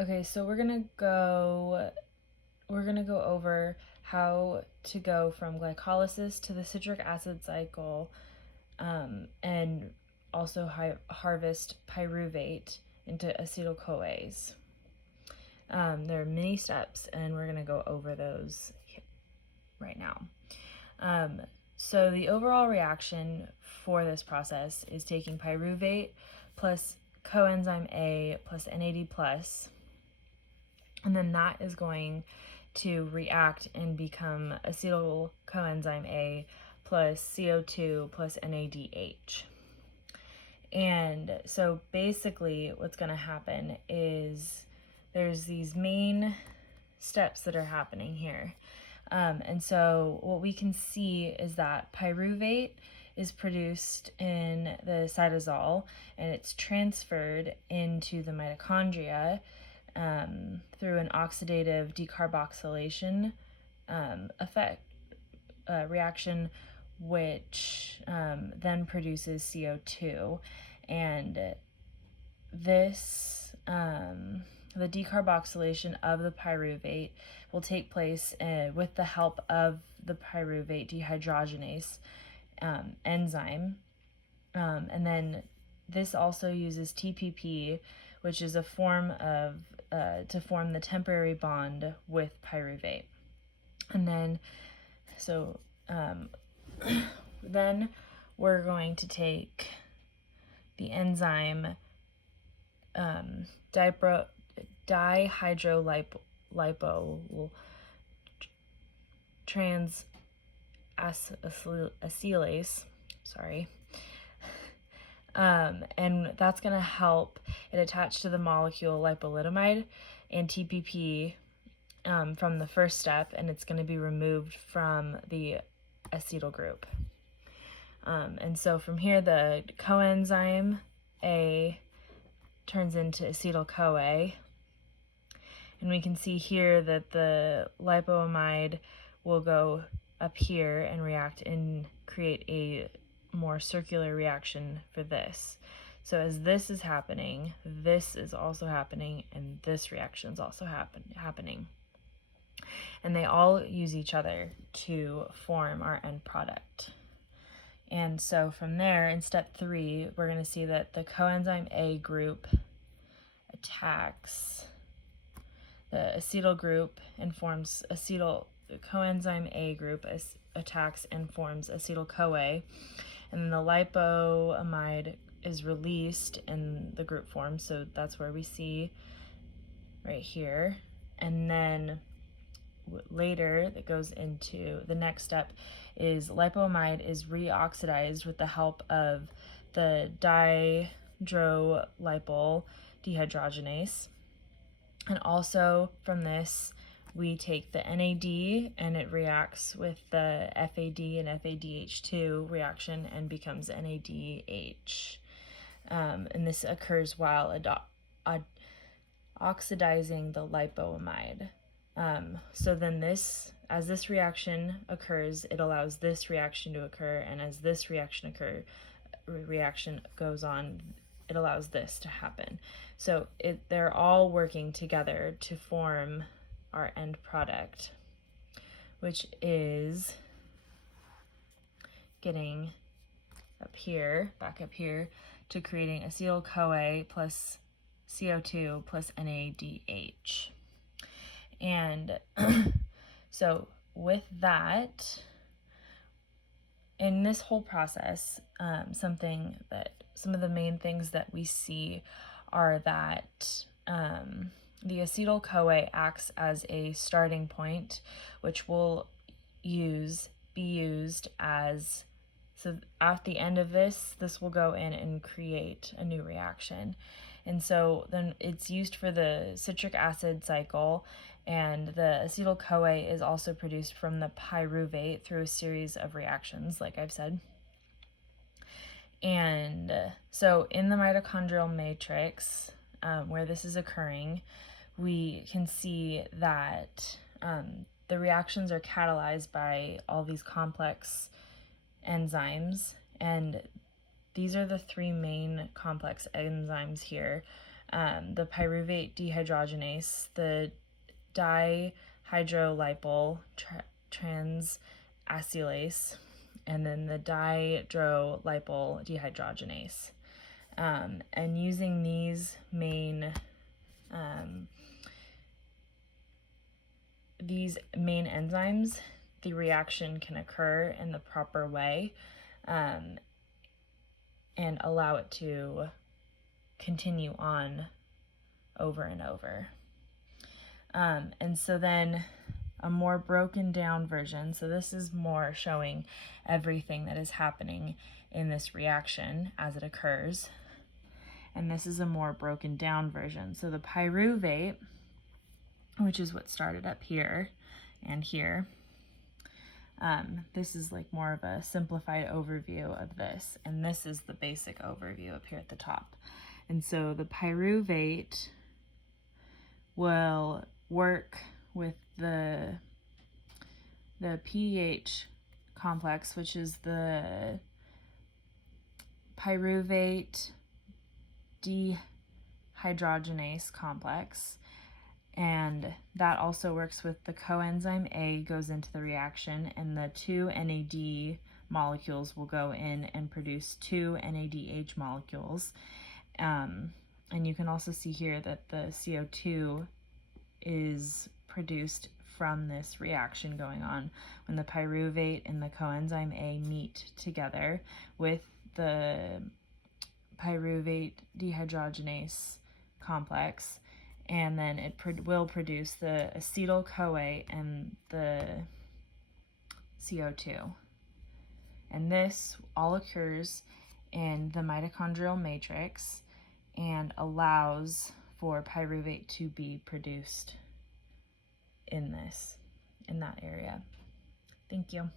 Okay, so we're gonna go over how to go from glycolysis to the citric acid cycle, and also harvest pyruvate into acetyl-CoAs. There are many steps, and we're gonna go over those right now. Um, so the overall reaction for this process is taking pyruvate plus coenzyme A plus NAD plus, and then that is going to react and become acetyl coenzyme A plus CO2 plus NADH. And so basically what's going to happen is there's these main steps that are happening here. And so what we can see is that pyruvate is produced in the cytosol, and it's transferred into the mitochondria through an oxidative decarboxylation effect reaction, which then produces CO2. And this, the decarboxylation of the pyruvate will take place with the help of the pyruvate dehydrogenase enzyme. And then this also uses TPP, which is a form of, to form the temporary bond with pyruvate. And then, so then we're going to take the enzyme dihydrolipo transacylase, sorry. And that's going to help it attach to the molecule lipolitamide and TPP from the first step, and it's going to be removed from the acetyl group. And so from here, the coenzyme A turns into acetyl-CoA, and we can see here that the lipoamide will go up here and react and create a more circular reaction for this. So as this is happening, this is also happening, and this reaction is also happening. And they all use each other to form our end product. And so from there, in step 3, we're going to see that the coenzyme A group attacks the acetyl group and forms acetyl. The coenzyme A group attacks and forms acetyl-CoA, and then the lipoamide is released in the group form, so that's where we see right here. And then later, that goes into the next step, is lipoamide is reoxidized with the help of the dihydrolipol dehydrogenase. And also from this, we take the NAD and it reacts with the FAD and FADH2 reaction and becomes NADH. And this occurs while oxidizing the lipoamide. So then as this reaction occurs, it allows this reaction to occur, and as this reaction goes on, it allows this to happen. So they're all working together to form our end product, which is getting back up here, to creating acetyl-CoA plus CO2 plus NADH. And so with that, in this whole process, some of the main things that we see are that the acetyl-CoA acts as a starting point, which will be used as, so at the end of this will go in and create a new reaction. And so then it's used for the citric acid cycle, and the acetyl-CoA is also produced from the pyruvate through a series of reactions, like I've said. And so in the mitochondrial matrix, where this is occurring, we can see that the reactions are catalyzed by all these complex enzymes, and these are the 3 main complex enzymes here. the pyruvate dehydrogenase, the dihydrolipol transacylase, and then the dihydrolipol dehydrogenase. And using these main enzymes, the reaction can occur in the proper way, and allow it to continue on over and over. And so then a more broken down version, so this is more showing everything that is happening in this reaction as it occurs. And this is a more broken down version. So the pyruvate, which is what started up here and here, this is like more of a simplified overview of this, and this is the basic overview up here at the top. And so the pyruvate will work with the PDH complex, which is the pyruvate dehydrogenase complex, and that also works with the coenzyme A goes into the reaction, and the 2 NAD molecules will go in and produce 2 NADH molecules. And you can also see here that the CO2 is produced from this reaction going on when the pyruvate and the coenzyme A meet together with the pyruvate dehydrogenase complex, and then it will produce the acetyl-CoA and the CO2. And this all occurs in the mitochondrial matrix and allows for pyruvate to be produced in that area. Thank you.